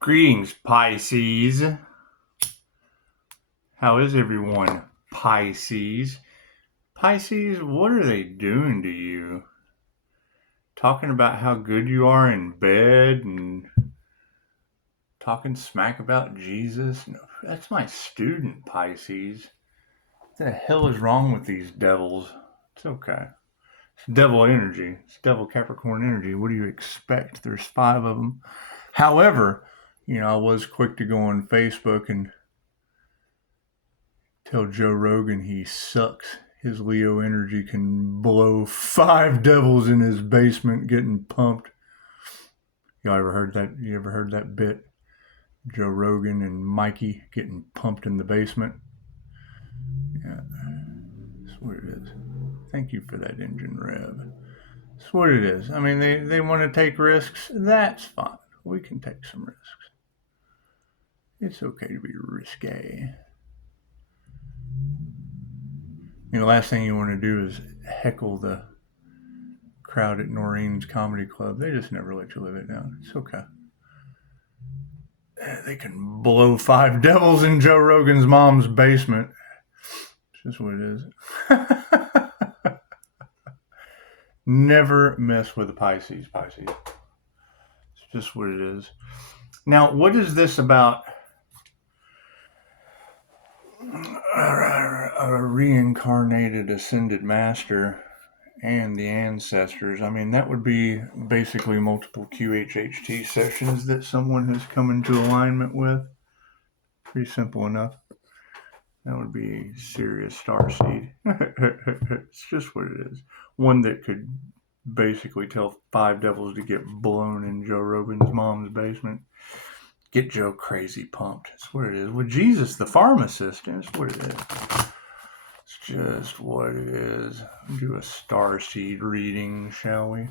Greetings, Pisces. How is everyone, Pisces? Pisces, what are they doing to you? Talking about how good you are in bed and talking smack about Jesus? No, that's my student, Pisces. What the hell is wrong with these devils? It's okay. It's devil energy. It's devil Capricorn energy. What do you expect? There's 5 of them. However, I was quick to go on Facebook and tell Joe Rogan he sucks. His Leo energy can blow 5 devils in his basement getting pumped. You ever heard that? You ever heard that bit? Joe Rogan and Mikey getting pumped in the basement. Yeah, that's what it is. Thank you for that engine rev. That's what it is. I mean, they want to take risks. That's fine. We can take some risks. It's okay to be risque. The last thing you want to do is heckle the crowd at Noreen's comedy club. They just never let you live it down. It's okay. They can blow 5 devils in Joe Rogan's mom's basement. It's just what it is. Never mess with the Pisces. It's just what it is. Now, what is this about a reincarnated ascended master and the ancestors? I mean, that would be basically multiple QHHT sessions that someone has come into alignment with. Pretty simple enough. That would be serious starseed. It's just what it is. One that could basically tell 5 devils to get blown in Joe Rogan's mom's basement. Get Joe crazy pumped. That's what it is. With Jesus, the pharmacist, that's what it is. It's just what it is. Do a starseed reading, shall we?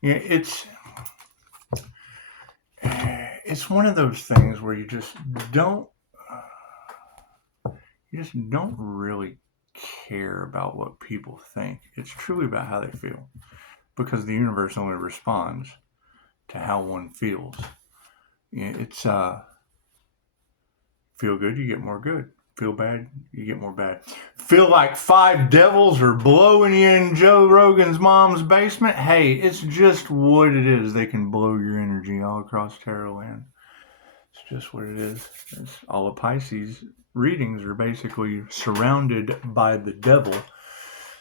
Yeah, it's one of those things where you just don't really care about what people think. It's truly about how they feel, because the universe only responds to how one feels. It's feel good, you get more good. Feel bad, you get more bad. Feel like 5 devils are blowing you in Joe Rogan's mom's basement? Hey, it's just what it is. They can blow your energy all across tarot land. It's just what it is. It's all of Pisces readings are basically surrounded by the devil.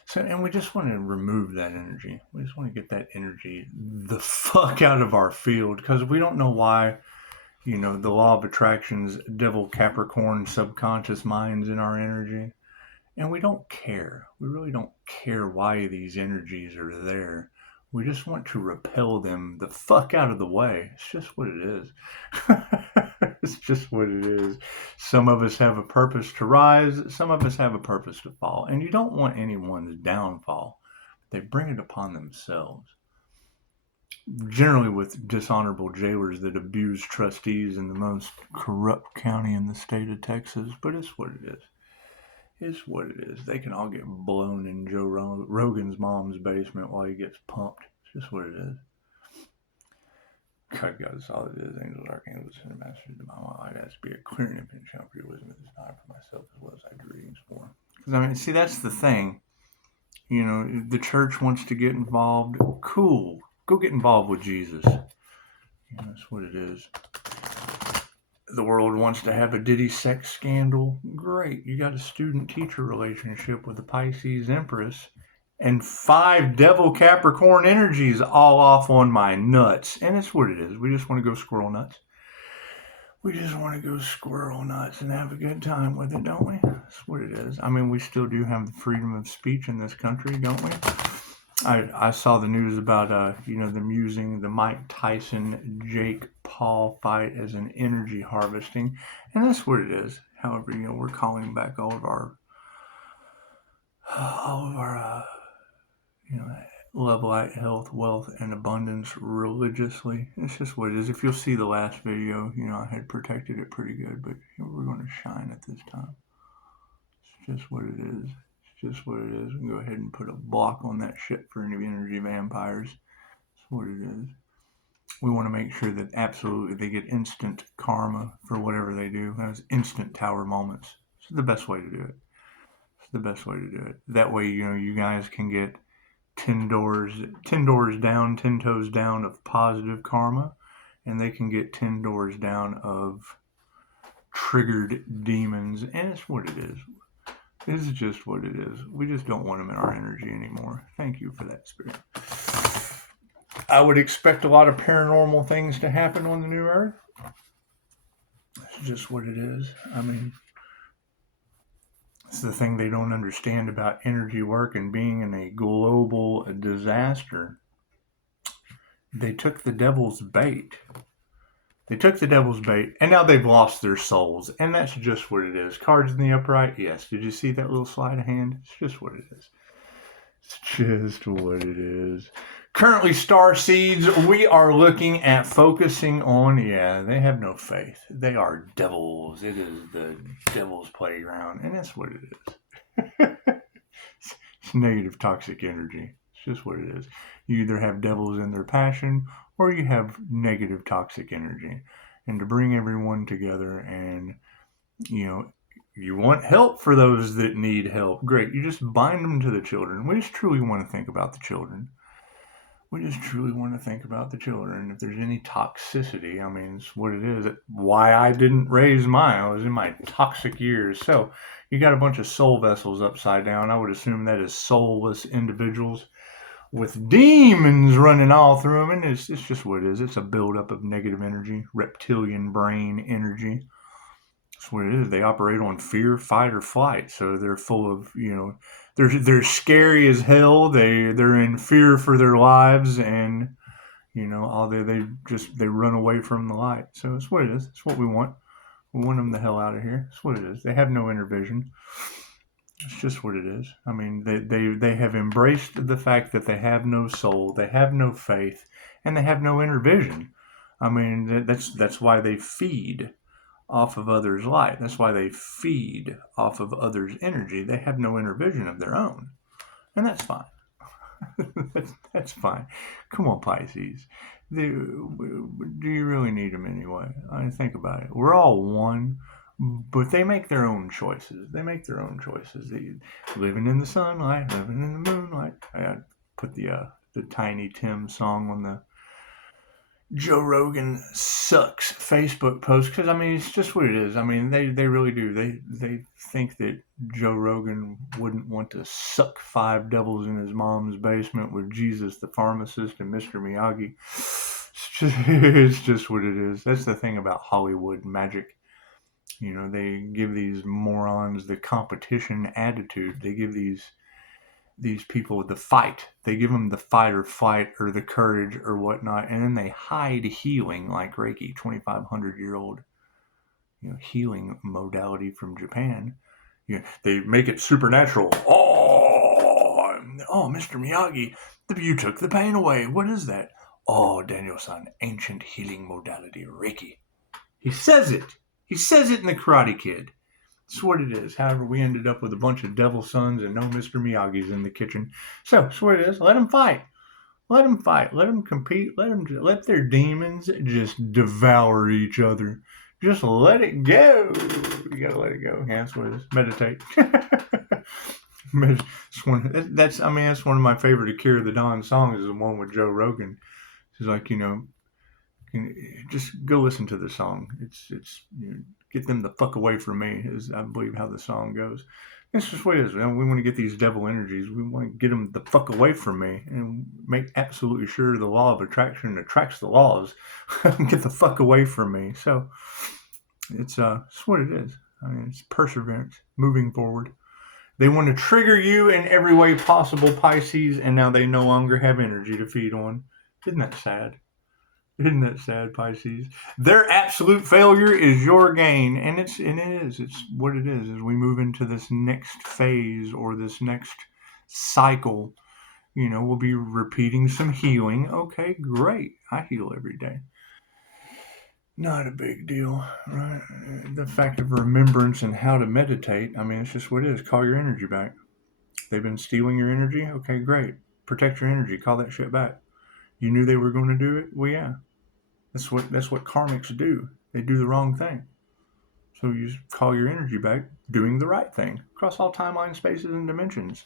So, and we just want to remove that energy. We just want to get that energy the fuck out of our field, because we don't know why, the law of attraction's devil Capricorn subconscious minds in our energy. And we don't care. We really don't care why these energies are there. We just want to repel them the fuck out of the way. It's just what it is. It's just what it is. Some of us have a purpose to rise. Some of us have a purpose to fall. And you don't want anyone's downfall. They bring it upon themselves. Generally with dishonorable jailers that abuse trustees in the most corrupt county in the state of Texas. But it's what it is. It's what it is. They can all get blown in Joe Rogan's mom's basement while he gets pumped. It's just what it is. God, that's all it is. Angels, archangels, and masters of my life. It has to be a clear and infinite channel for your wisdom at this time for myself as well as I do readings for. Because, see, that's the thing. The church wants to get involved. Cool. Go get involved with Jesus. That's what it is. The world wants to have a Diddy sex scandal. Great. You got a student-teacher relationship with the Pisces Empress and 5 devil Capricorn energies all off on my nuts. And it's what it is. We just want to go squirrel nuts. We just want to go squirrel nuts and have a good time with it, don't we? That's what it is. We still do have the freedom of speech in this country, don't we? I saw the news about, them using the Mike Tyson, Jake Paul fight as an energy harvesting. And that's what it is. However, we're calling back all of our levelite health, wealth, and abundance religiously. It's just what it is. If you'll see the last video, I had protected it pretty good, but we're going to shine at this time. It's just what it is. Just what it is. We can go ahead and put a block on that shit for any energy vampires. That's what it is. We want to make sure that absolutely they get instant karma for whatever they do. Those instant tower moments. It's the best way to do it. It's the best way to do it. That way, you guys can get 10 doors down, 10 toes down of positive karma, and they can get 10 doors down of triggered demons. And it's what it is. This is just what it is. We just don't want them in our energy anymore. Thank you for that, Spirit. I would expect a lot of paranormal things to happen on the new Earth. It's just what it is. I mean, it's the thing they don't understand about energy work and being in a global disaster. They took the devil's bait. And now they've lost their souls. And that's just what it is. Cards in the upright, yes. Did you see that little sleight of hand? It's just what it is. It's just what it is. Currently, star seeds, we are looking at focusing on, they have no faith. They are devils. It is the devil's playground. And that's what it is. It's negative, toxic energy. It's just what it is. You either have devils in their passion or you have negative, toxic energy. And to bring everyone together and, you want help for those that need help. Great. You just bind them to the children. We just truly want to think about the children. If there's any toxicity, I mean, it's what it is. Why I didn't raise mine. I was in my toxic years. So you got a bunch of soul vessels upside down. I would assume that is soulless individuals with demons running all through them. And it's just what it is. It's a buildup of negative energy, reptilian brain energy. That's what it is. They operate on fear, fight, or flight. So they're full of, they're scary as hell. They're in fear for their lives, and all they run away from the light. So it's what it is. It's what we want. We want them the hell out of here. It's what it is. They have no inner vision. It's just what it is. I mean, they have embraced the fact that they have no soul, they have no faith, and they have no inner vision. I mean, that's why they feed off of others' light. That's why they feed off of others' energy. They have no inner vision of their own. And that's fine. That's fine. Come on, Pisces. Do you really need them anyway? I mean, think about it. We're all one, but they make their own choices. They living in the sunlight, living in the moonlight. I put the Tiny Tim song on the Joe Rogan sucks Facebook post, because I mean, it's just what it is. I mean, they really do. They think that Joe Rogan wouldn't want to suck 5 devils in his mom's basement with Jesus the pharmacist and Mr. Miyagi. It's just what it is. That's the thing about Hollywood magic. They give these morons the competition attitude. They give these people the fight. They give them the fight or flight or the courage or whatnot, and then they hide healing like Reiki, 2,500-year-old healing modality from Japan. They make it supernatural. Oh, Mr. Miyagi, you took the pain away. What is that? Oh, Daniel-san, ancient healing modality, Reiki. He says it in the Karate Kid. That's what it is. However, we ended up with a bunch of devil sons and no Mr. Miyagi's in the kitchen. So that's what it is. Let them fight. Let them compete. Let their demons just devour each other. Just let it go. You gotta let it go. Yeah, that's what it is. Meditate. That's one of my favorite Akira the Don songs. Is the one with Joe Rogan. He's like, just go listen to the song. It's get them the fuck away from me, is I believe how the song goes. It's just what it is. We want to get these devil energies. We want to get them the fuck away from me and make absolutely sure the law of attraction attracts the laws. Get the fuck away from me. So it's what it is. I mean, it's perseverance, moving forward. They want to trigger you in every way possible, Pisces, and now they no longer have energy to feed on. Isn't that sad? Isn't that sad, Pisces? Their absolute failure is your gain, and it is. It's what it is. As we move into this next phase or this next cycle, we'll be repeating some healing. Okay, great. I heal every day. Not a big deal, right? The fact of remembrance and how to meditate, I mean, it's just what it is. Call your energy back. They've been stealing your energy? Okay, great. Protect your energy. Call that shit back. You knew they were going to do it? Well, yeah. That's what karmics do. They do the wrong thing. So you call your energy back doing the right thing across all timelines, spaces, and dimensions.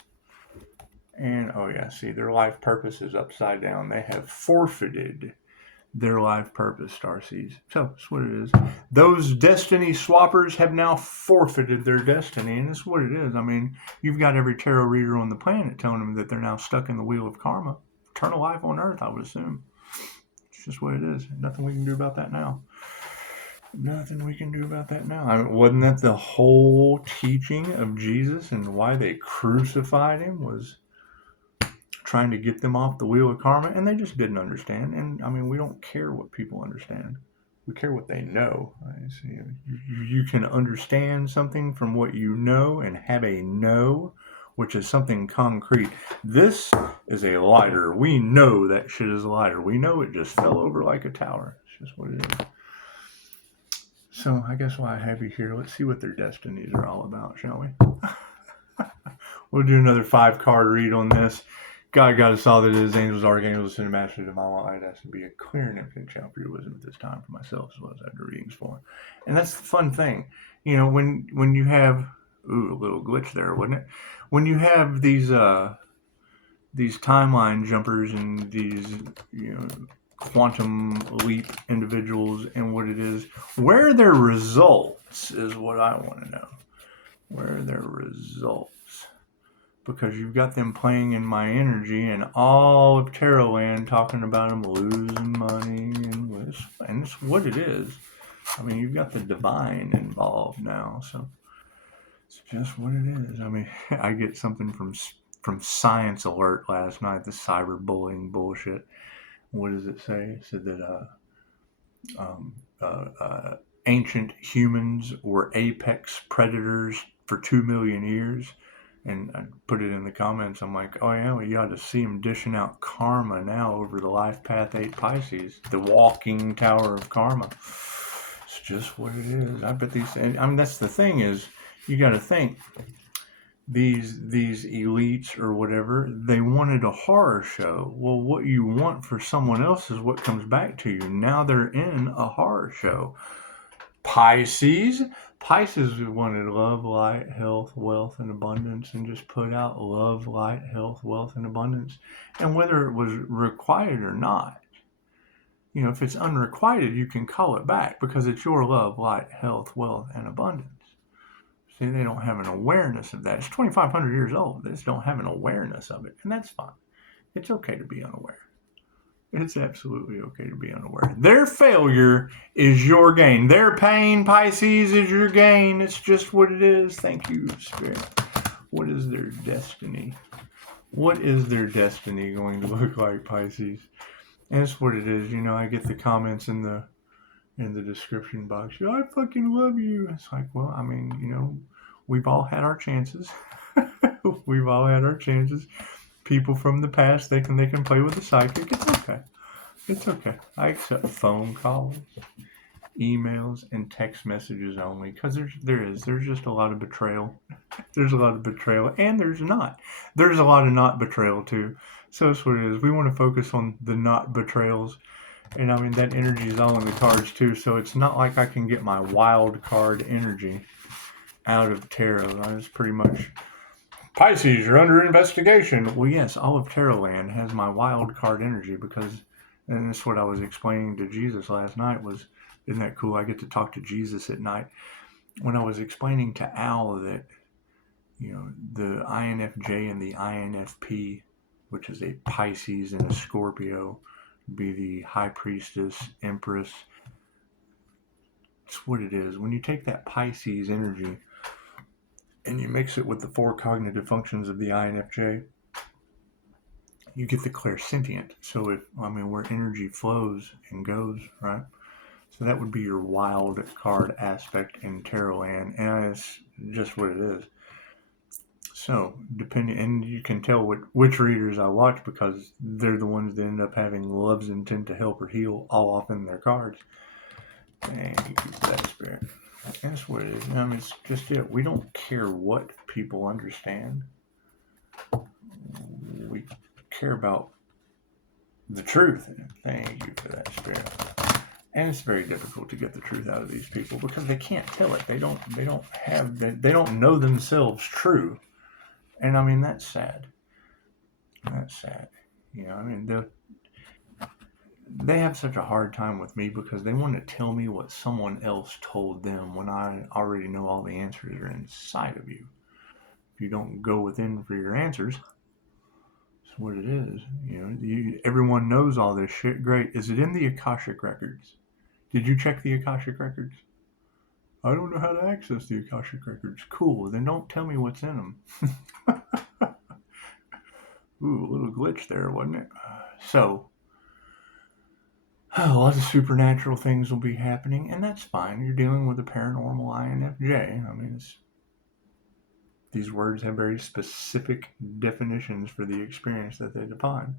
And oh yeah, see, their life purpose is upside down. They have forfeited their life purpose, starseeds. So that's what it is. Those destiny swappers have now forfeited their destiny, and that's what it is. I mean, you've got every tarot reader on the planet telling them that they're now stuck in the wheel of karma. Eternal life on earth, I would assume. It's just what it is. Nothing we can do about that now. Nothing we can do about that now. I mean, wasn't that the whole teaching of Jesus and why they crucified him, was trying to get them off the wheel of karma? And they just didn't understand. And I mean, we don't care what people understand. We care what they know. You can understand something from what you know and have a know, which is something concrete. This is a lighter. We know that shit is a lighter. We know it just fell over like a tower. It's just what it is. So I guess while I have you here, let's see what their destinies are all about, shall we? We'll do another 5-card read on this. God got us all that is, angels, archangels, and masters of my light. Has to be a clear and infinite channel for your wisdom at this time for myself, as well as I have the readings for. And that's the fun thing. You know, when you have, ooh, a little glitch there, wasn't it? When you have these timeline jumpers and these, quantum leap individuals, and what it is, where are their results is what I want to know. Where are their results? Because you've got them playing in my energy and all of Tarot Land talking about them losing money, and it's what it is. I mean, you've got the divine involved now, so it's just what it is. I mean, I get something from Science Alert last night, the cyberbullying bullshit. What does it say? It said that ancient humans were apex predators for 2 million years. And I put it in the comments. I'm like, oh yeah, well, you ought to see them dishing out karma now over the Life Path 8 Pisces, the walking tower of karma. It's just what it is. I bet these, I mean, that's the thing is, you got to think, these elites or whatever, they wanted a horror show. Well, what you want for someone else is what comes back to you. Now they're in a horror show. Pisces wanted love, light, health, wealth, and abundance, and just put out love, light, health, wealth, and abundance. And whether it was requited or not, if it's unrequited, you can call it back because it's your love, light, health, wealth, and abundance. See, they don't have an awareness of that. It's 2,500 years old. They just don't have an awareness of it, and that's fine. It's okay to be unaware. It's absolutely okay to be unaware. Their failure is your gain. Their pain, Pisces, is your gain. It's just what it is. Thank you, Spirit. What is their destiny? What is their destiny going to look like, Pisces? And it's what it is. I get the comments in the description box. I fucking love you. It's like, well, I mean, we've all had our chances. We've all had our chances. People from the past, they can play with the psychic. It's okay. It's okay. I accept phone calls, emails, and text messages only because there's just a lot of betrayal. There's a lot of betrayal, and there's a lot of not betrayal too. So that's what it is. We want to focus on the not betrayals, and I mean that energy is all in the cards too. So it's not like I can get my wild card energy out of tarot. I just pretty much. Pisces, you're under investigation. Well, yes, all of Tarot Land has my wild card energy because, and that's what I was explaining to Jesus last night was, isn't that cool? I get to talk to Jesus at night. When I was explaining to Al that, the INFJ and the INFP, which is a Pisces and a Scorpio, be the High Priestess, Empress. It's what it is. When you take that Pisces energy, and you mix it with the 4 cognitive functions of the INFJ, you get the clairsentient. So where energy flows and goes, right? So that would be your wild card aspect in Tarot Land, and it's just what it is. So and you can tell which readers I watch because they're the ones that end up having love's intent to help or heal all off in their cards. Thank you for that, Spirit. That's what it is. I mean, it's just it. We don't care what people understand. We care about the truth. Thank you for that, Spirit. And it's very difficult to get the truth out of these people because they can't tell it. They don't know themselves true. And I mean, that's sad. That's sad. I mean, they have such a hard time with me because they want to tell me what someone else told them when I already know all the answers are inside of you. If you don't go within for your answers, that's what it is. Everyone knows all this shit. Great. Is it in the Akashic Records? Did you check the Akashic Records? I don't know how to access the Akashic Records. Cool. Then don't tell me what's in them. Ooh, a little glitch there, wasn't it? So, a lot of supernatural things will be happening, and that's fine. You're dealing with a paranormal INFJ. I mean, these words have very specific definitions for the experience that they define.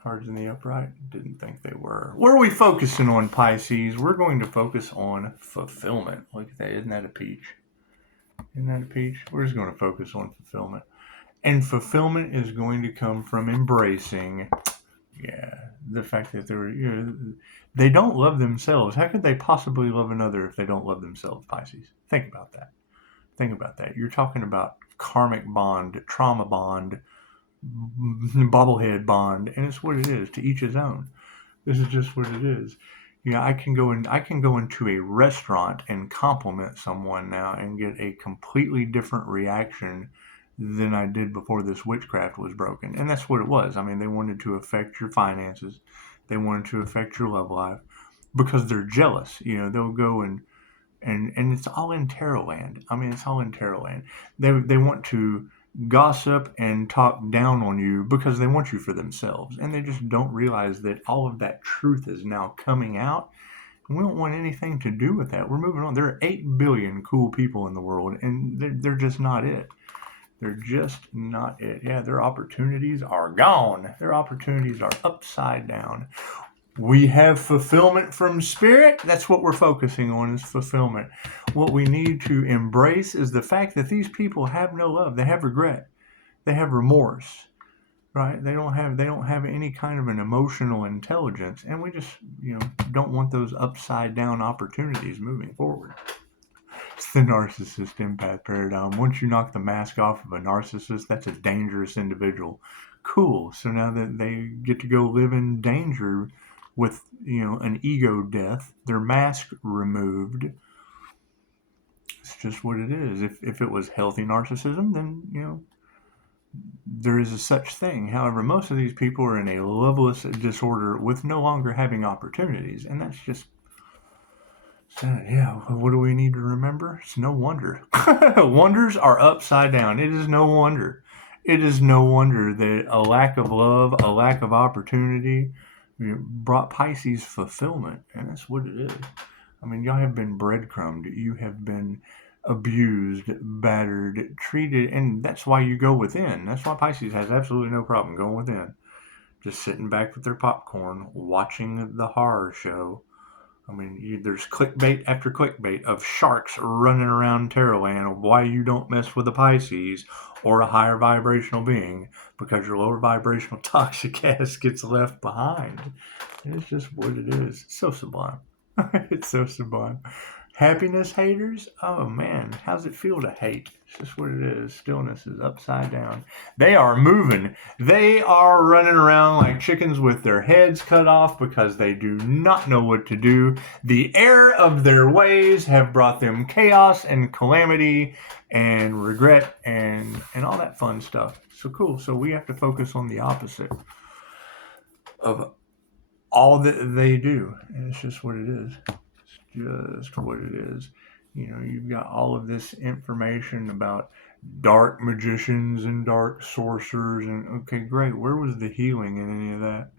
Cards in the upright, didn't think they were. Where are we focusing on, Pisces? We're going to focus on fulfillment. Look at that. Isn't that a peach? Isn't that a peach? We're just going to focus on fulfillment. And fulfillment is going to come from embracing, the fact that they don't love themselves. How could they possibly love another if they don't love themselves, Pisces? Think about that. Think about that. You're talking about karmic bond, trauma bond, bobblehead bond, and it's what it is. To each his own. This is just what it is. I can go into a restaurant and compliment someone now and get a completely different reaction than I did before this witchcraft was broken. And that's what it was. I mean, they wanted to affect your finances. They wanted to affect your love life because they're jealous. They'll go and it's all in tarot land. I mean, it's all in tarot land. They want to gossip and talk down on you because they want you for themselves. And they just don't realize that all of that truth is now coming out. And we don't want anything to do with that. We're moving on. There are 8 billion cool people in the world, and they're just not it. They're just not it. Yeah, their opportunities are gone. Their opportunities are upside down. We have fulfillment from spirit. That's what we're focusing on, is fulfillment. What we need to embrace is the fact that these people have no love. They have regret. They have remorse, right? They don't have any kind of an emotional intelligence. And we just, don't want those upside down opportunities moving forward. It's the narcissist empath paradigm. Once you knock the mask off of a narcissist, that's a dangerous individual. Cool. So now that they get to go live in danger with, an ego death, their mask removed. It's just what it is. If it was healthy narcissism, then, there is a such thing. However, most of these people are in a loveless disorder with no longer having opportunities. And that's just sad. Yeah, what do we need to remember? It's no wonder. Wonders are upside down. It is no wonder. It is no wonder that a lack of love, a lack of opportunity, brought Pisces fulfillment, and that's what it is. I mean, y'all have been breadcrumbed. You have been abused, battered, treated, and that's why you go within. That's why Pisces has absolutely no problem going within. Just sitting back with their popcorn, watching the horror show. I mean, there's clickbait after clickbait of sharks running around Terrorland of why you don't mess with a Pisces or a higher vibrational being, because your lower vibrational toxic ass gets left behind. And it's just what it is. It's so sublime. It's so sublime. Happiness haters? Oh man, how's it feel to hate? It's just what it is. Stillness is upside down. They are moving. They are running around like chickens with their heads cut off because they do not know what to do. The error of their ways have brought them chaos and calamity and regret and all that fun stuff. So cool. So we have to focus on the opposite of all that they do. And it's just what it is. Just what it is. You've got all of this information about dark magicians and dark sorcerers, and okay, great. Where was the healing in any of that?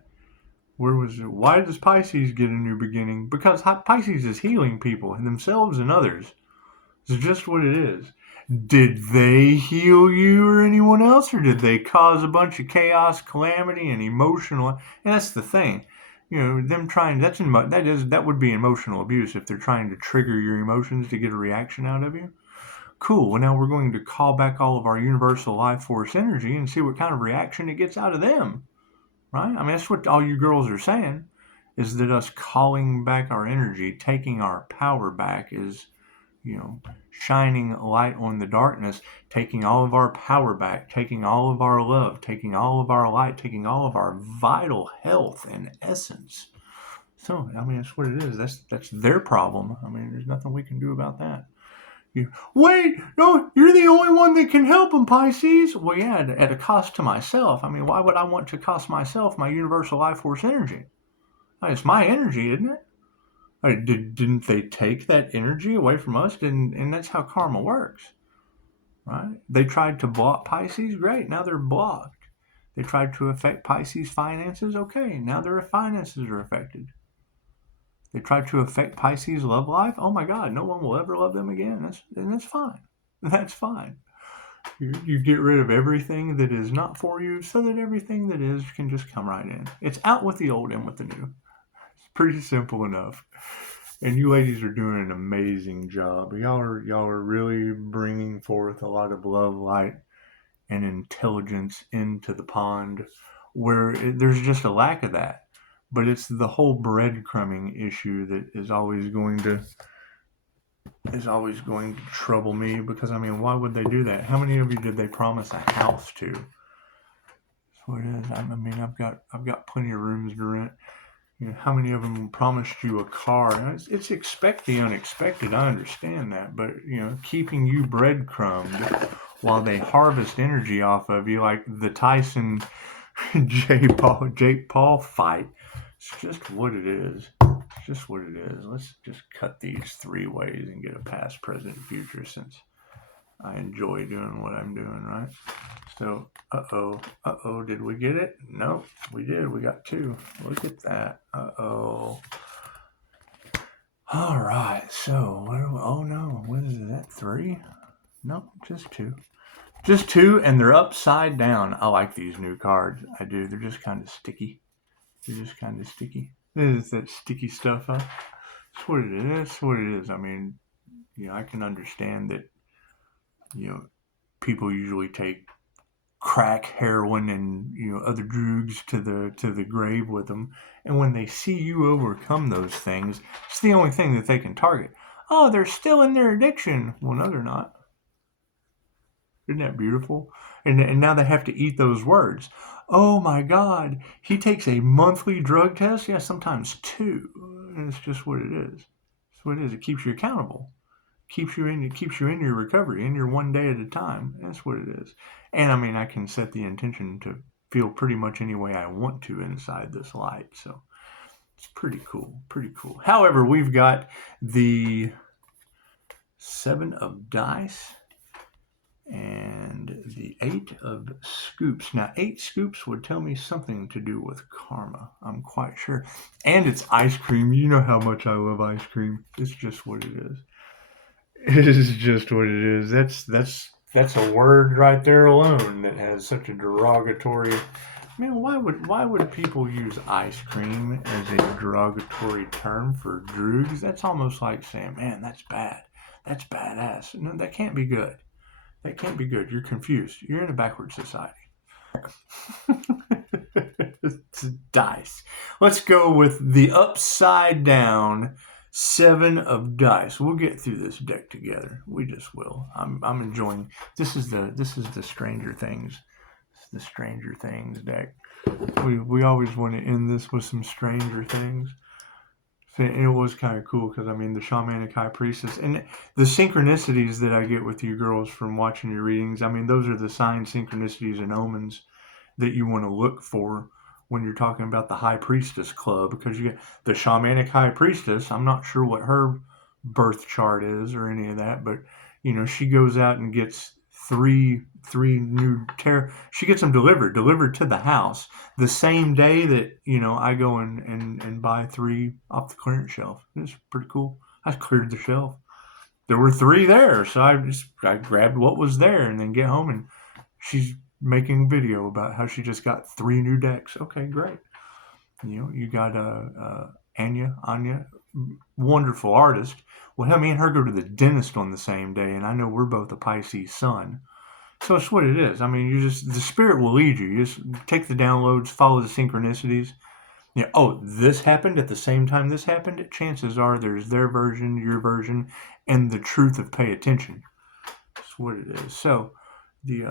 Where was it? Why does Pisces get a new beginning? Because Pisces is healing people and themselves and others. It's just what it is. Did they heal you or anyone else, or did they cause a bunch of chaos, calamity, and emotional? And that's the thing. Them trying, that would be emotional abuse if they're trying to trigger your emotions to get a reaction out of you. Cool. Well, now we're going to call back all of our universal life force energy and see what kind of reaction it gets out of them. Right? I mean, that's what all you girls are saying. is that us calling back our energy, taking our power back is, shining light on the darkness, taking all of our power back, taking all of our love, taking all of our light, taking all of our vital health and essence. So, that's what it is. That's their problem. There's nothing we can do about that. Wait, no, you're the only one that can help them, Pisces. Well, yeah, at a cost to myself. Why would I want to cost myself my universal life force energy? It's my energy, isn't it? Didn't they take that energy away from us? And that's how karma works, right? They tried to block Pisces. Great, now they're blocked. They tried to affect Pisces' finances. Okay, now their finances are affected. They tried to affect Pisces' love life. Oh my God, no one will ever love them again. That's fine. That's fine. You get rid of everything that is not for you so that everything that is can just come right in. It's out with the old, in with the new. It's pretty simple enough. And you ladies are doing an amazing job. Y'all are really bringing forth a lot of love, light, and intelligence into the pond where there's just a lack of that. But it's the whole breadcrumbing issue that is always going to trouble me, because why would they do that? How many of you did they promise a house to? That's what it is. I've got plenty of rooms to rent. How many of them promised you a car? It's expect the unexpected. I understand that, but keeping you breadcrumbed while they harvest energy off of you, like the Tyson Jake Paul fight. It's just what it is. It's just what it is. Let's just cut these 3 ways and get a past, present, future, since I enjoy doing what I'm doing, right? So, did we get it? Nope, we did. We got 2. Look at that. All right, so, oh no, what is that, 3? Nope, just 2. Just 2, and they're upside down. I like these new cards. I do. They're just kind of sticky. This is that sticky stuff, huh? That's what it is. That's what it is. I can understand that, people usually take crack, heroin, and other drugs to the grave with them. And when they see you overcome those things, it's the only thing that they can target. Oh, they're still in their addiction. Well, no, they're not. Isn't that beautiful? And now they have to eat those words. Oh my God, he takes a monthly drug test? Yeah, sometimes 2. And it's just what it is. It's what it is. It keeps you accountable. Keeps you in your recovery, in your one day at a time. That's what it is. And I can set the intention to feel pretty much any way I want to inside this light. So it's pretty cool. However, we've got the 7 of dice and the 8 of scoops. Now, 8 scoops would tell me something to do with karma, I'm quite sure. And it's ice cream. You know how much I love ice cream. It's just what it is. It is just what it is. That's a word right there alone that has such a derogatory. Why would people use ice cream as a derogatory term for drugs? That's almost like saying, man, that's bad. That's badass. No, that can't be good. That can't be good. You're confused. You're in a backward society. It's dice. Let's go with the upside down 7 of dice. We'll get through this deck together. We just will. I'm enjoying. This is the Stranger Things. The Stranger Things deck. We always want to end this with some Stranger Things. And it was kind of cool because, the Shamanic High Priestess and the synchronicities that I get with you girls from watching your readings, those are the signs, synchronicities, and omens that you want to look for when you're talking about the High Priestess Club, because you get the Shamanic High Priestess. I'm not sure what her birth chart is or any of that, but, she goes out and gets three new tarot. She gets them delivered to the house the same day that I go and buy 3 off the clearance shelf. It's pretty cool. I cleared the shelf. There were 3 there, so I grabbed what was there and then get home, and she's making a video about how she just got 3 new decks. Okay, great. You got Anya, wonderful artist. Well, me and her go to the dentist on the same day, and I know we're both a Pisces sun. So it's what it is. The spirit will lead you. You just take the downloads, follow the synchronicities, Yeah. Oh, this happened at the same time this happened. Chances are there's their version, your version, and the truth of pay attention. That's what it is. So, the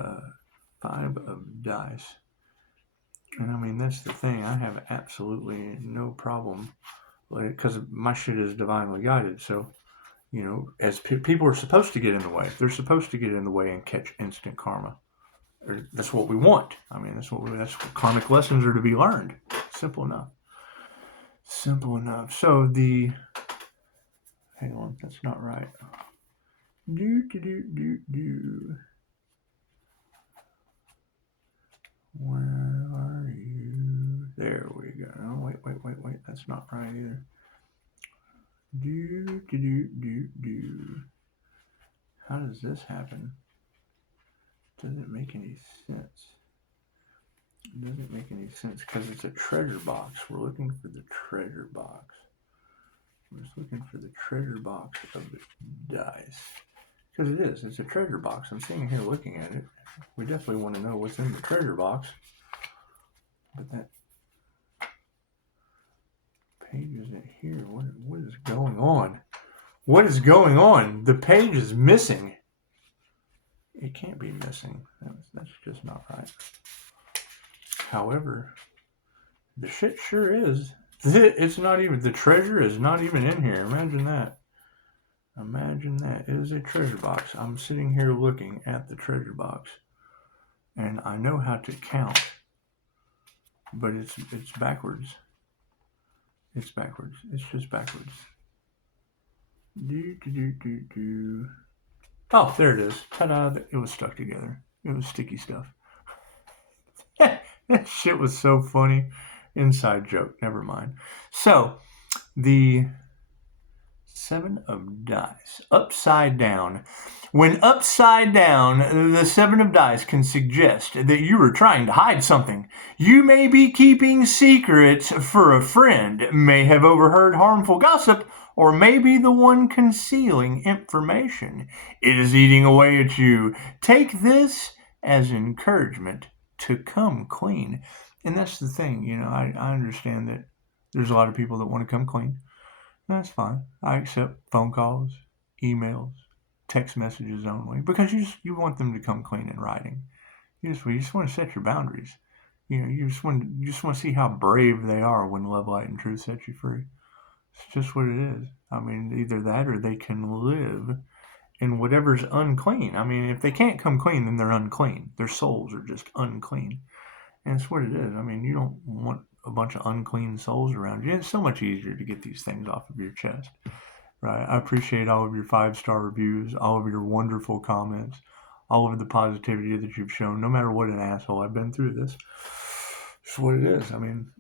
5 of dice. And I mean, that's the thing. I have absolutely no problem, because my shit is divinely guided. So, as people are supposed to get in the way, they're supposed to get in the way and catch instant karma. That's what we want. I mean, that's what karmic lessons are to be learned. Simple enough. Simple enough. So hang on, that's not right. Where are you? There we go. Oh, wait. That's not right either. How does this happen? Doesn't make any sense. It doesn't make any sense because it's a treasure box. We're looking for the treasure box. We're just looking for the treasure box of the dice. Because it is. It's a treasure box. I'm sitting here looking at it. We definitely want to know what's in the treasure box. But that page isn't here. What is going on? What is going on? The page is missing. It can't be missing. That's just not right. However, the shit sure is. It's not even, the treasure is not even in here. Imagine that. Imagine that. It is a treasure box. I'm sitting here looking at the treasure box. And I know how to count. But it's backwards. It's backwards. It's just backwards. Oh, there it is. Ta-da. It was stuck together. It was sticky stuff. That shit was so funny. Inside joke. Never mind. So, the 7 of dice. Upside down. When upside down, the 7 of dice can suggest that you are trying to hide something. You may be keeping secrets for a friend, may have overheard harmful gossip, or may be the one concealing information. It is eating away at you. Take this as encouragement to come clean. And that's the thing, I understand that there's a lot of people that want to come clean. That's fine. I accept phone calls, emails, text messages only, because you want them to come clean in writing. You just want to set your boundaries. You just want to see how brave they are when love, light, and truth set you free. It's just what it is. I mean, either that or they can live in whatever's unclean. I mean, if they can't come clean, then they're unclean. Their souls are just unclean. And it's what it is. I mean, you don't want a bunch of unclean souls around you. It's so much easier to get these things off of your chest. Right? I appreciate all of your 5-star reviews, all of your wonderful comments, all of the positivity that you've shown. No matter what an asshole I've been through this. It's what it is. I mean,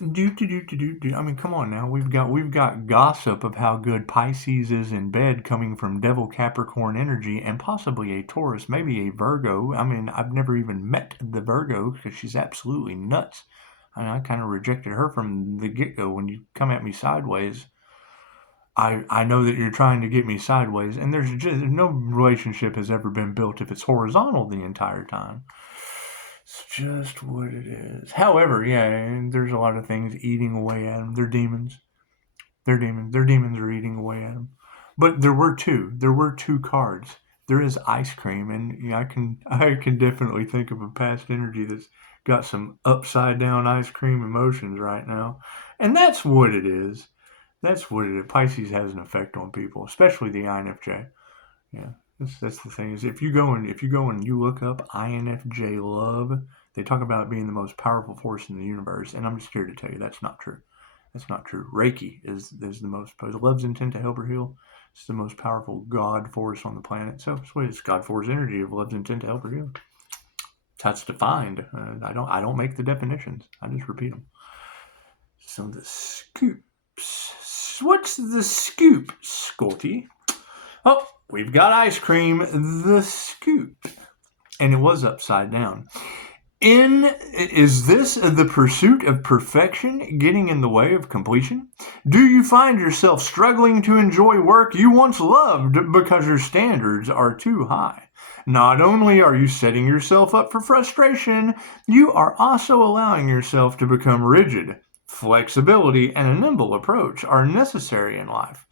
I mean, come on now. We've got gossip of how good Pisces is in bed coming from Devil Capricorn energy and possibly a Taurus, maybe a Virgo. I mean, I've never even met the Virgo because she's absolutely nuts. And I kind of rejected her from the get-go. When you come at me sideways, I know that you're trying to get me sideways, and there's just no relationship has ever been built if it's horizontal the entire time. It's just what it is. However, yeah, there's a lot of things eating away at them. They're demons. Their demons are eating away at them. But there were two cards. There is ice cream, and I can definitely think of a past energy that's got some upside down ice cream emotions right now, and that's what it is. That's what it is. Pisces has an effect on people, especially the INFJ. Yeah, that's the thing. Is if you go and you look up INFJ love, they talk about it being the most powerful force in the universe, and I'm just here to tell you that's not true. That's not true. Reiki is the most. Love's intent to help or heal. It's the most powerful God force on the planet. So it's God force energy of love's intent to help or heal. That's how it's defined. I don't make the definitions. I just repeat them. So the scoops. What's the scoop, Scotty? Oh, we've got ice cream. The scoop, and it was upside down. Is this the pursuit of perfection getting in the way of completion? Do you find yourself struggling to enjoy work you once loved because your standards are too high? Not only are you setting yourself up for frustration, you are also allowing yourself to become rigid. Flexibility and a nimble approach are necessary in life.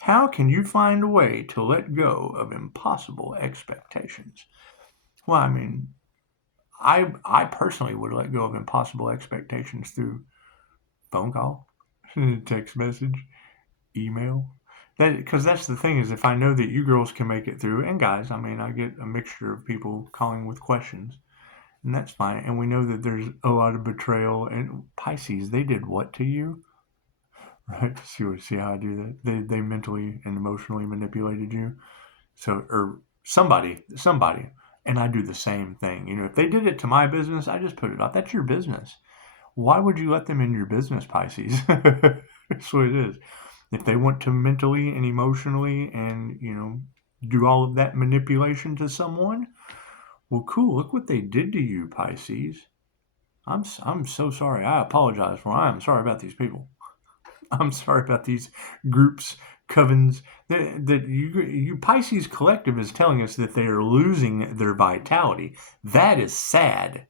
How can you find a way to let go of impossible expectations? Well, I mean, I personally would let go of impossible expectations through phone call, text message, email. Because that's the thing is, if I know that you girls can make it through, and guys, I mean, I get a mixture of people calling with questions, and that's fine. And we know that there's a lot of betrayal. And Pisces, they did what to you? Right? See how I do that? They mentally and emotionally manipulated you. So, or somebody, and I do the same thing. If they did it to my business, I just put it out. That's your business. Why would you let them in your business, Pisces? That's what it is. If they want to mentally and emotionally and, do all of that manipulation to someone, well, cool. Look what they did to you, Pisces. I'm so sorry. I apologize for. I am sorry about these people. I'm sorry about these groups, covens. That you Pisces collective is telling us that they are losing their vitality. That is sad.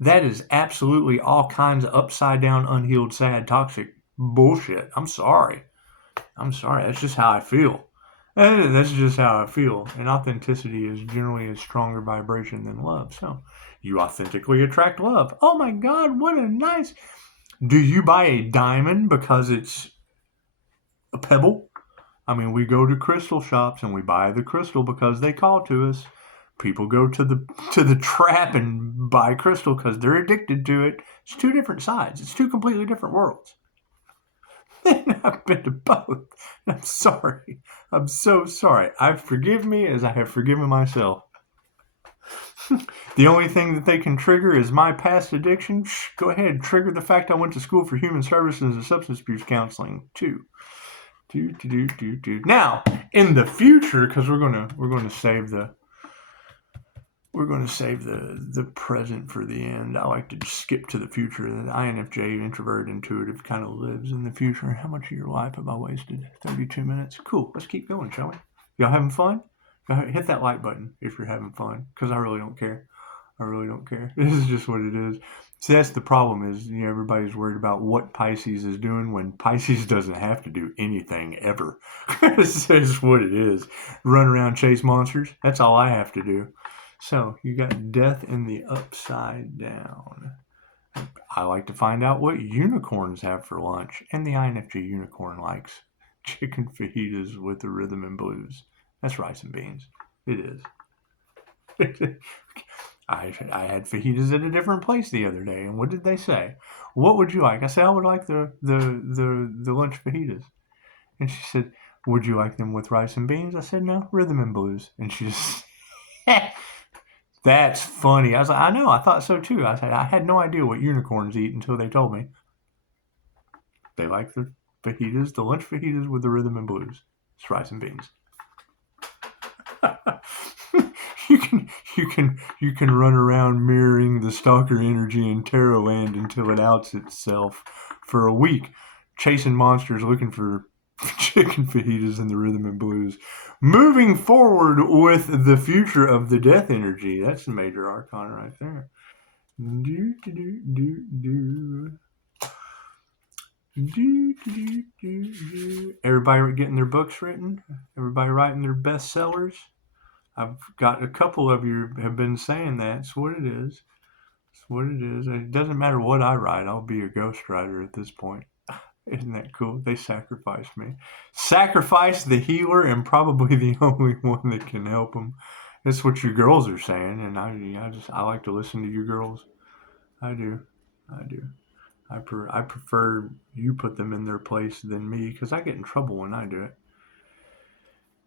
That is absolutely all kinds of upside down, unhealed, sad, toxic bullshit. I'm sorry. That's just how I feel. That's just how I feel. And authenticity is generally a stronger vibration than love. So you authentically attract love. Oh my God, what a nice. Do you buy a diamond because it's a pebble? I mean, we go to crystal shops and we buy the crystal because they call to us. People go to the trap and buy crystal because they're addicted to it. It's two different sides. It's two completely different worlds. And I've been to both. I'm sorry. I'm so sorry. Forgive me as I have forgiven myself. The only thing that they can trigger is my past addiction. Go ahead, trigger the fact I went to school for human services and substance abuse counseling too. Now, in the future, because we're gonna save the present for the end. I like to just skip to the future. The INFJ, introverted, intuitive, kind of lives in the future. How much of your life have I wasted? 32 minutes. Cool. Let's keep going, shall we? Y'all having fun? Go ahead, hit that like button if you're having fun, because I really don't care. This is just what it is. See, that's the problem is, everybody's worried about what Pisces is doing when Pisces doesn't have to do anything ever. This is what it is. Run around, chase monsters. That's all I have to do. So you got death in the upside down. I like to find out what unicorns have for lunch. And the INFJ unicorn likes chicken fajitas with the rhythm and blues. That's rice and beans. It is. I had fajitas at a different place the other day, and what did they say? What would you like? I said I would like the lunch fajitas, and she said, "Would you like them with rice and beans?" I said, "No, rhythm and blues." And she just, that's funny. I was like, I know, I thought so too. I said I had no idea what unicorns eat until they told me. They like the fajitas, the lunch fajitas with the rhythm and blues. It's rice and beans. You can run around mirroring the stalker energy in tarot land until it outs itself for a week, chasing monsters looking for chicken fajitas and the rhythm and blues. Moving forward with the future of the death energy. That's the major arcana right there. Everybody getting their books written? Everybody writing their bestsellers? I've got a couple of you have been saying that. It's what it is. It's what it is. It doesn't matter what I write. I'll be a ghostwriter at this point. Isn't that cool? They sacrificed me. Sacrifice the healer and probably the only one that can help them. That's what you girls are saying, and I like to listen to you girls. I do. I prefer you put them in their place than me because I get in trouble when I do it.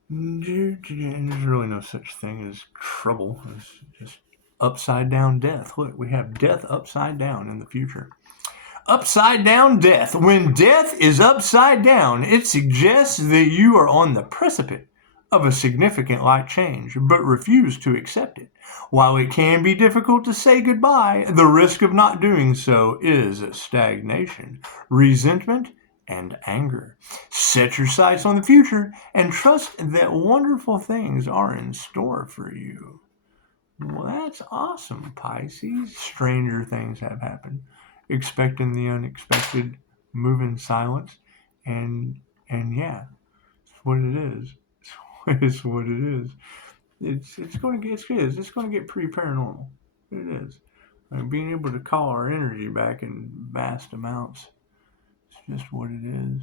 And there's really no such thing as trouble. It's just upside down death. Look, we have death upside down in the future. Upside down death. When death is upside down, it suggests that you are on the precipice of a significant life change, but refuse to accept it. While it can be difficult to say goodbye, the risk of not doing so is stagnation, resentment, and anger. Set your sights on the future and trust that wonderful things are in store for you. Well, that's awesome, Pisces. Stranger things have happened. Expecting the unexpected, move in silence, and yeah, it's what it is. It's what it is. It's going to get it's going to get pretty paranormal. It is. Being able to call our energy back in vast amounts. It's just what it is.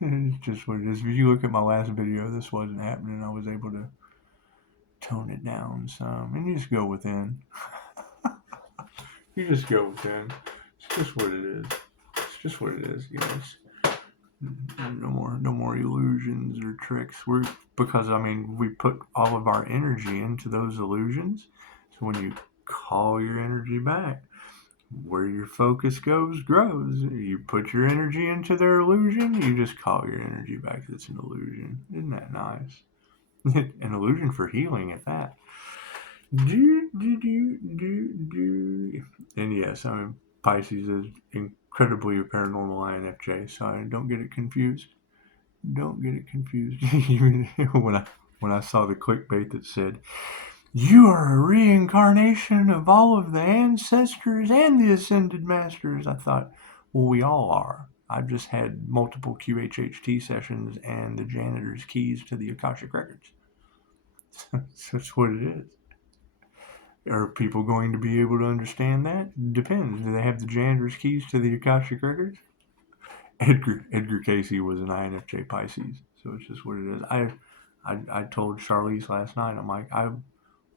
It's just what it is. If you look at my last video, this wasn't happening. I was able to tone it down some, and you just go within. You just go within. It's just what it is. It's just what it is, guys. No more illusions or tricks. Because we put all of our energy into those illusions. So when you call your energy back, where your focus grows. You put your energy into their illusion, you just call your energy back. It's an illusion. Isn't that nice? An illusion for healing at that. And yes, Pisces is incredibly a paranormal INFJ, so I don't get it confused. Don't get it confused. when I saw the clickbait that said, "You are a reincarnation of all of the ancestors and the ascended masters," I thought, well, we all are. I've just had multiple QHHT sessions and the janitor's keys to the Akashic Records. That's what it is. Are people going to be able to understand that? Depends. Do they have the janitor's keys to the Akashic Records? Edgar Casey was an INFJ Pisces, so it's just what it is. I told Charlize last night, I'm like, I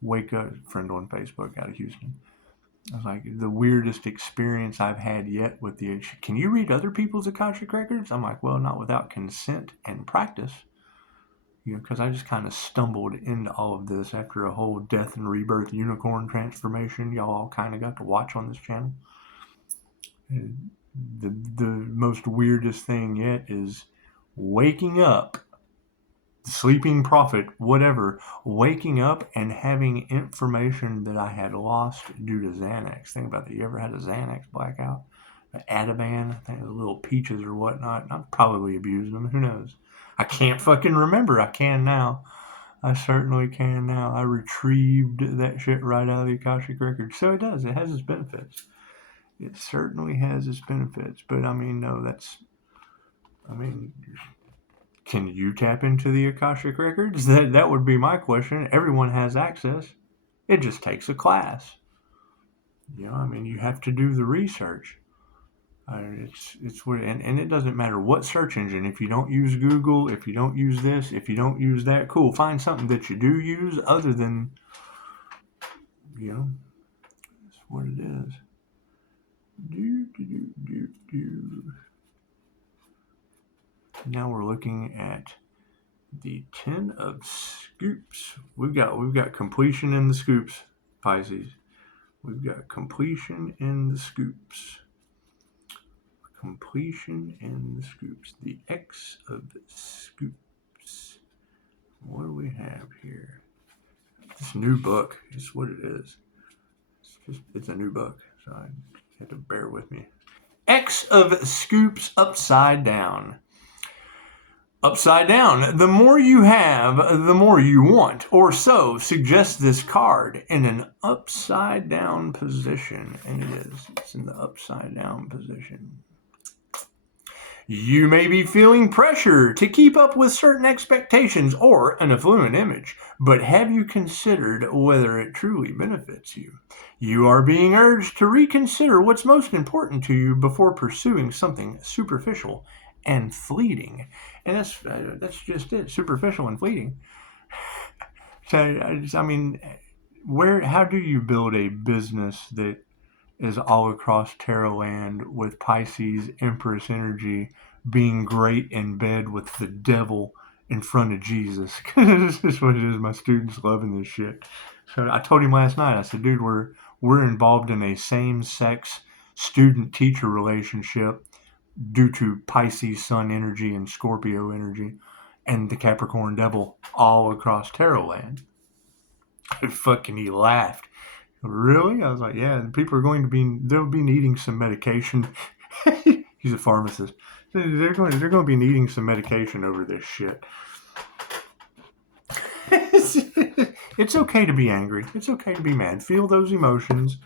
wake up, friend on Facebook out of Houston. I was like, the weirdest experience I've had yet with the, can you read other people's Akashic Records? I'm like, well, not without consent and practice. Because I just kind of stumbled into all of this after a whole death and rebirth unicorn transformation y'all all kind of got to watch on this channel. The most weirdest thing yet is waking up, sleeping prophet, whatever, waking up and having information that I had lost due to Xanax. Think about that. You ever had a Xanax blackout? An Ativan? I think it was little peaches or whatnot. I've probably abused them. Who knows? I can't fucking remember. I can now. I certainly can now. I retrieved that shit right out of the Akashic Records. So it does. It has its benefits. It certainly has its benefits. But no, can you tap into the Akashic Records? That would be my question. Everyone has access. It just takes a class. You have to do the research. It's what, and it doesn't matter what search engine. If you don't use Google, if you don't use this, if you don't use that, cool. Find something that you do use other than, that's what it is. Now we're looking at the 10 of scoops. We've got completion in the scoops, Pisces. We've got completion in the scoops. Completion in the scoops. The X of scoops. What do we have here? This new book is what it is. It's a new book, so I have to bear with me. X of scoops upside down. Upside down. The more you have, the more you want, or so suggests this card in an upside down position. And it is. It's in the upside down position. You may be feeling pressure to keep up with certain expectations or an affluent image, but have you considered whether it truly benefits you? You are being urged to reconsider what's most important to you before pursuing something superficial and fleeting. And that's just it, superficial and fleeting. So, how do you build a business that is all across tarot land with Pisces Empress energy being great in bed with the devil in front of Jesus? This is what it is. My students loving this shit. So I told him last night, I said, dude, we're involved in a same-sex student-teacher relationship due to Pisces Sun energy and Scorpio energy and the Capricorn devil all across tarot land. He laughed. Really? I was like, yeah, people are they'll be needing some medication. He's a pharmacist. They're going to be needing some medication over this shit. It's okay to be angry. It's okay to be mad. Feel those emotions.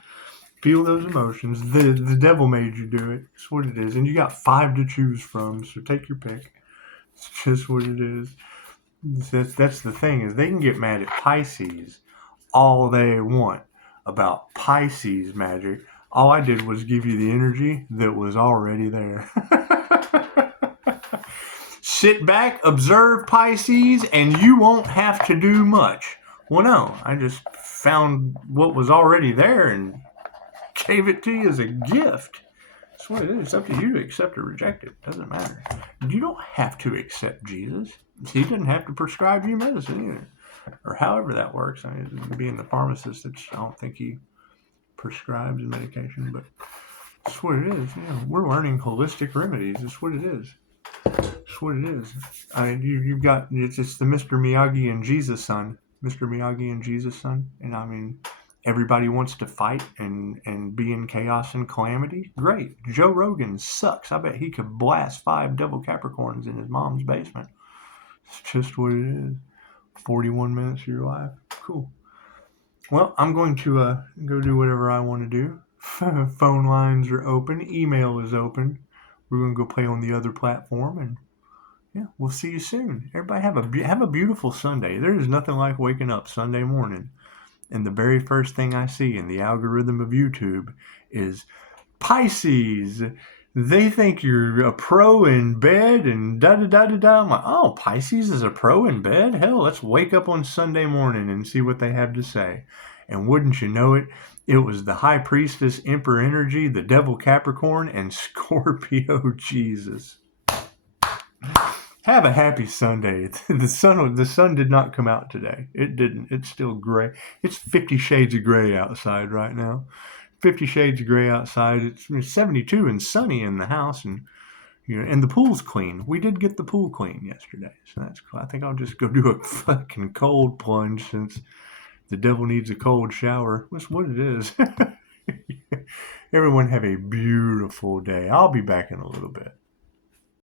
Feel those emotions. The devil made you do it. It's what it is. And you got 5 to choose from, so take your pick. It's just what it is. That's the thing, is they can get mad at Pisces all they want about Pisces magic. All I did was give you the energy that was already there. Sit back, observe Pisces, and you won't have to do much. Well, no, I just found what was already there and gave it to you as a gift. That's what it is. It's up to you to accept or reject it. Doesn't matter. You don't have to accept Jesus. He doesn't have to prescribe you medicine either. Or however that works. I mean, being the pharmacist, I don't think he prescribes medication, but that's what it is. We're learning holistic remedies. That's what it is. That's what it is. You've got, it's the Mr. Miyagi and Jesus son. Mr. Miyagi and Jesus son. And I mean, everybody wants to fight and be in chaos and calamity. Great. Joe Rogan sucks. I bet he could blast 5 devil Capricorns in his mom's basement. It's just what it is. 41 minutes of your life. Cool. Well, I'm going to go do whatever I want to do. Phone lines are open. Email is open. We're going to go play on the other platform, and yeah, we'll see you soon. Everybody have a beautiful Sunday. There is nothing like waking up Sunday morning, and the very first thing I see in the algorithm of YouTube is Pisces. They think you're a pro in bed and da-da-da-da-da. I'm like, oh, Pisces is a pro in bed? Hell, let's wake up on Sunday morning and see what they have to say. And wouldn't you know it, it was the High Priestess Emperor Energy, the Devil Capricorn, and Scorpio Jesus. Have a happy Sunday. The sun did not come out today. It didn't. It's still gray. It's 50 shades of gray outside right now. 50 shades of gray outside. It's 72 and sunny in the house, and and the pool's clean. We did get the pool clean yesterday, so that's cool. I think I'll just go do a fucking cold plunge since the devil needs a cold shower. That's what it is. Everyone have a beautiful day. I'll be back in a little bit.